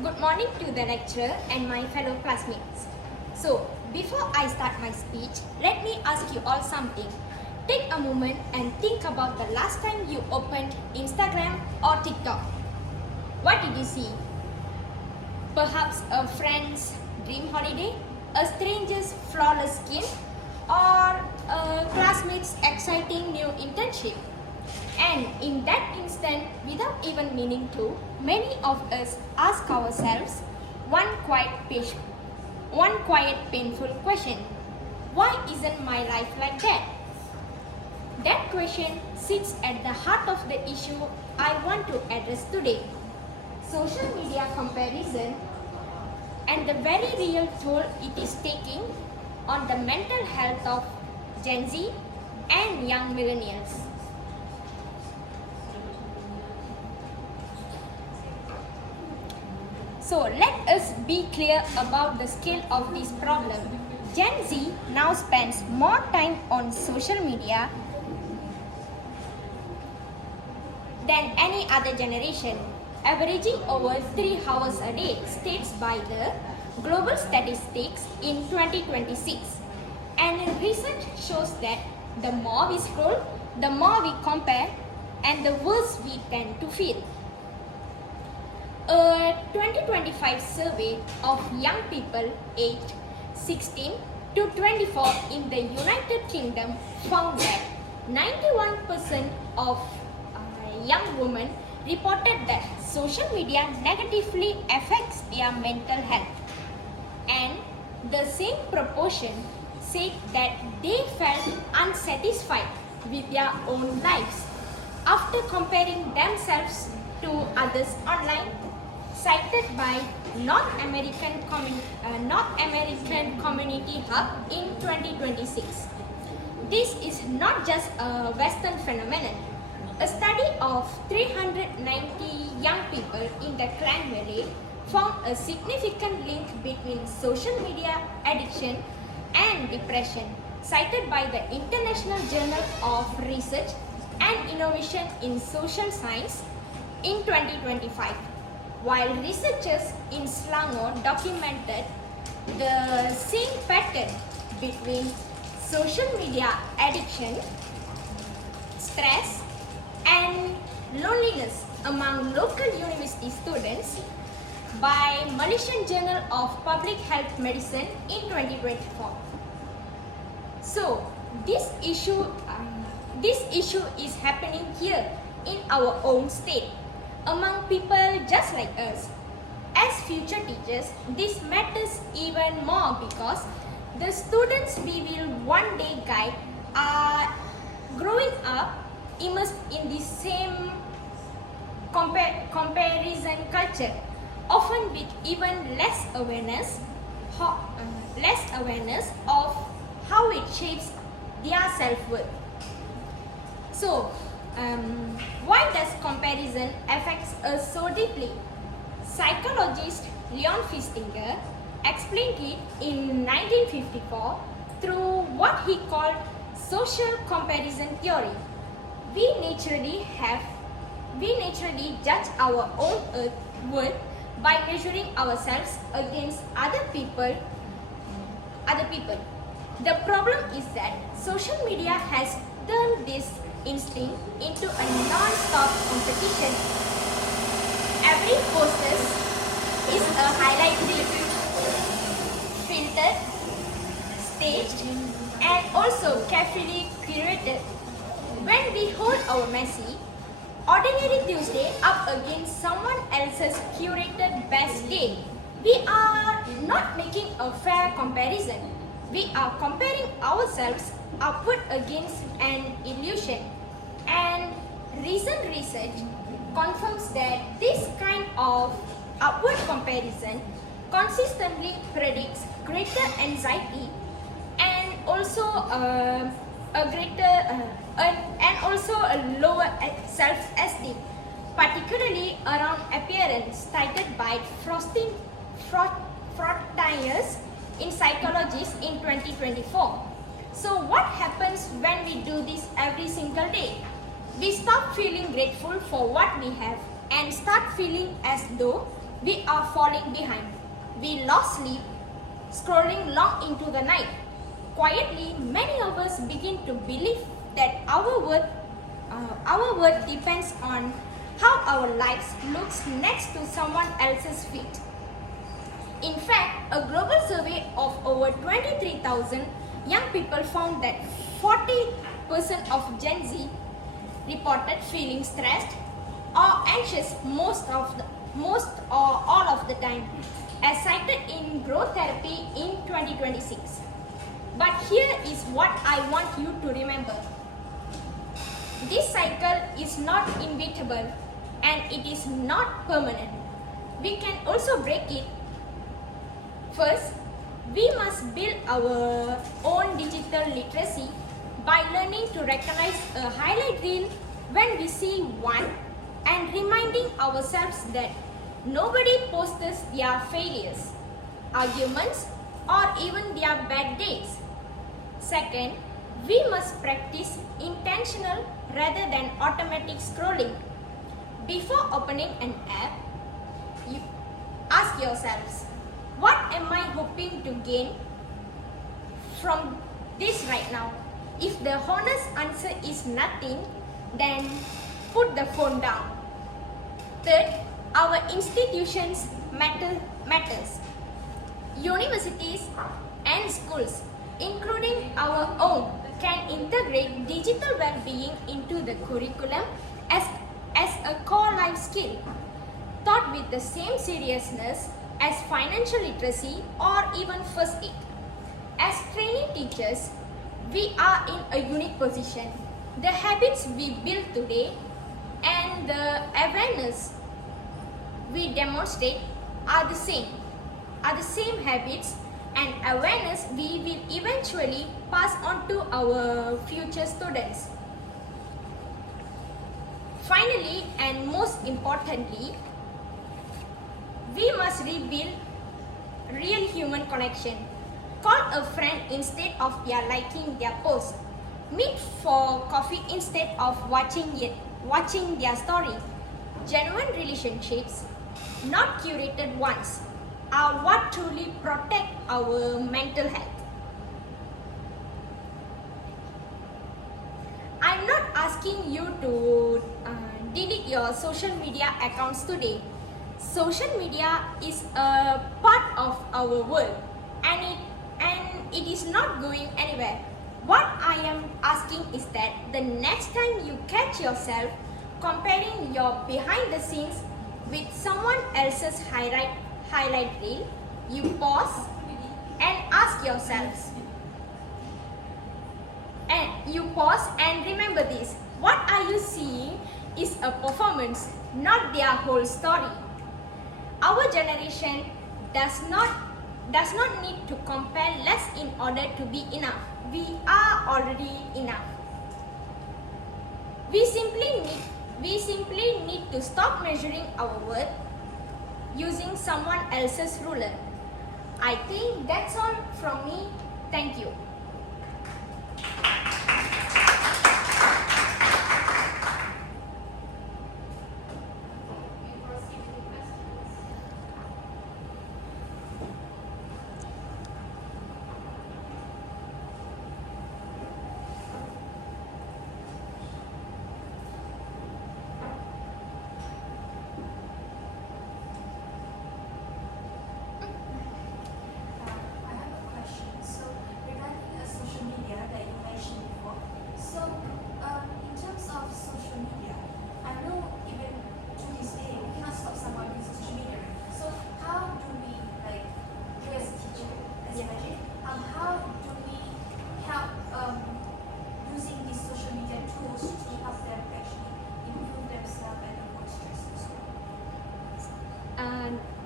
Good morning to the lecturer and my fellow classmates. So, before I start my speech, let me ask you all something. Take a moment and think about the last time you opened Instagram or TikTok. What did you see? Perhaps a friend's dream holiday, a stranger's flawless skin, or a classmate's exciting new internship. And in that instant, without even meaning to, many of us ask ourselves one quiet painful question. Why isn't my life like that? That question sits at the heart of the issue I want to address today. Social media comparison and the very real toll it is taking on the mental health of Gen Z and young millennials. So let us be clear about the scale of this problem. Gen Z now spends more time on social media than any other generation, averaging over 3 hours a day, states by the Global Statistics in 2026. And research shows that the more we scroll, the more we compare, and the worse we tend to feel. A 2025 survey of young people aged 16 to 24 in the United Kingdom found that 91% of young women reported that social media negatively affects their mental health, and the same proportion said that they felt unsatisfied with their own lives after comparing themselves to others online, cited by North American Community Hub in 2026. This is not just a Western phenomenon. A study of 390 young people in the Klang Valley found a significant link between social media addiction and depression, cited by the International Journal of Research and Innovation in Social Science in 2025. While researchers in Selangor documented the same pattern between social media addiction, stress, and loneliness among local university students by Malaysian Journal of Public Health Medicine in 2024. So, this issue is happening here in our own state, among people just like us. As future teachers, this matters even more because the students we will one day guide are growing up immersed in the same comparison culture, often with even less awareness of how it shapes their self-worth. So, why does comparison affect us so deeply? Psychologist Leon Festinger explained it in 1954 through what he called social comparison theory. We naturally judge our own worth by measuring ourselves against other people. The problem is that social media has turned this instinct into a non-stop competition. Every post is a highlight reel, filtered, staged, and also carefully curated. When we hold our messy, ordinary Tuesday up against someone else's curated best day, we are not making a fair comparison. We are comparing ourselves upward against an illusion. And recent research confirms that this kind of upward comparison consistently predicts greater anxiety and also a lower self-esteem, particularly around appearance, cited by Frontiers in Psychologists in 2024. So what happens when we do this every single day? We stop feeling grateful for what we have and start feeling as though We are falling behind. We lost sleep, scrolling long into the night. Quietly, many of us begin to believe that our worth depends on how our lives looks next to someone else's feet. In fact, a global survey of over 23,000 young people found that 40% of Gen Z reported feeling stressed or anxious most or all of the time, as cited in growth therapy in 2026. But here is what I want you to remember. This cycle is not inevitable and it is not permanent. We can also break it. First, we must build our own digital literacy by learning to recognize a highlight reel when we see one and reminding ourselves that nobody posts their failures, arguments, or even their bad days. Second, we must practice intentional rather than automatic scrolling. Before opening an app, you ask yourselves, what am I hoping to gain from this right now? If the honest answer is nothing, then put the phone down. Third, our institutions matters. Universities and schools, including our own, can integrate digital well-being into the curriculum as a core life skill, taught with the same seriousness as financial literacy or even first aid. As training teachers, we are in a unique position. The habits we build today and the awareness we demonstrate are the same habits and awareness we will eventually pass on to our future students. Finally, and most importantly, we must rebuild real human connection. Call a friend instead of liking their post. Meet for coffee instead of watching their story. Genuine relationships, not curated ones, are what truly protect our mental health. I'm not asking you to delete your social media accounts today. Social media is a part of our world and it is not going anywhere. What I am asking is that the next time you catch yourself comparing your behind the scenes with someone else's highlight reel, you pause and ask yourselves. And remember this. What are you seeing is a performance, not their whole story. Our generation does not need to compare less in order to be enough. We are already enough. We simply need to stop measuring our worth using someone else's ruler. I think that's all from me. Thank you.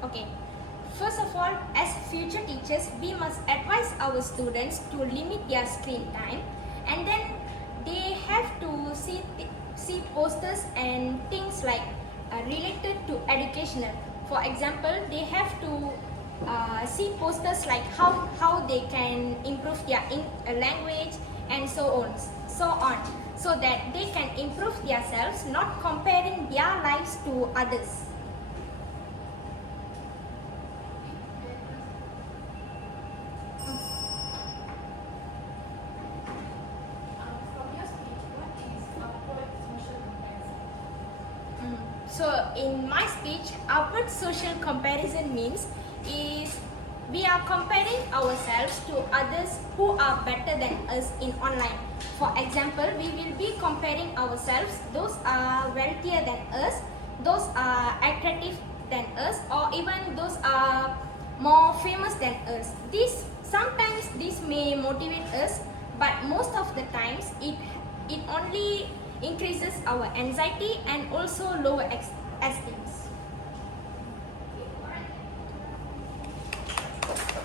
Okay. First of all, as future teachers, we must advise our students to limit their screen time, and then they have to see posters and things like related to educational. For example, they have to see posters like how they can improve their language and so on, so that they can improve themselves, not comparing their lives to others. So in my speech, upward social comparison means is we are comparing ourselves to others who are better than us in online. For example, we will be comparing ourselves, those are wealthier than us, those are attractive than us, or even those are more famous than us. Sometimes this may motivate us, but most of the times it only increases our anxiety and also lower esteem.